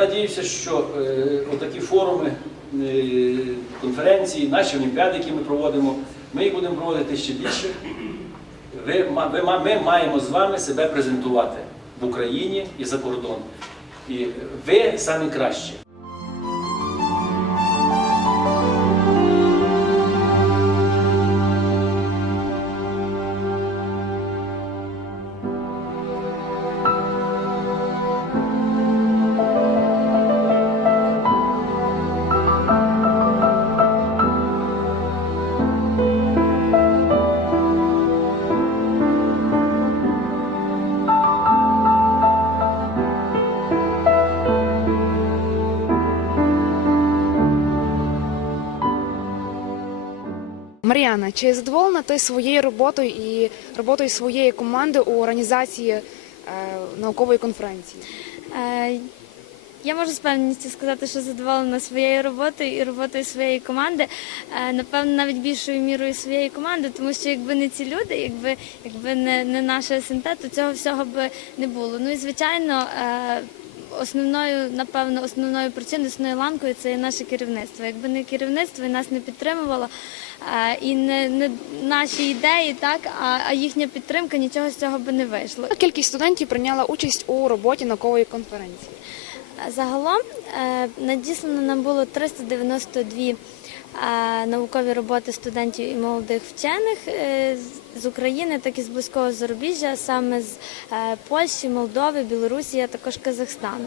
сподіваюся, що е, отакі форуми, е, конференції, наші олімпіади, які ми проводимо, ми їх будемо проводити ще більше. Ви, ми маємо з вами себе презентувати в Україні і за кордон. І ви самі кращі. Мар'яна, чи задоволена ти своєю роботою і роботою своєї команди у організації е, наукової конференції? Е, Я можу з певністю сказати, що задоволена своєю роботою і роботою своєї команди. Е, Напевно, навіть більшою мірою своєї команди, тому що якби не ці люди, якби, якби не, не наше СНТ, то цього всього би не було. Ну і звичайно. е, Основною, напевно, основною причиною, основною ланкою це є наше керівництво. Якби не керівництво і нас не підтримувало, е, і не, не наші ідеї, так, а, а їхня підтримка, нічого з цього би не вийшло. Кількість студентів прийняла участь у роботі наукової конференції. Загалом е, надіслано нам було 392 е, наукові роботи студентів і молодих вчених е, з- України, так і з близького зарубіжжя, саме з Польщі, Молдови, Білорусі, а також Казахстану.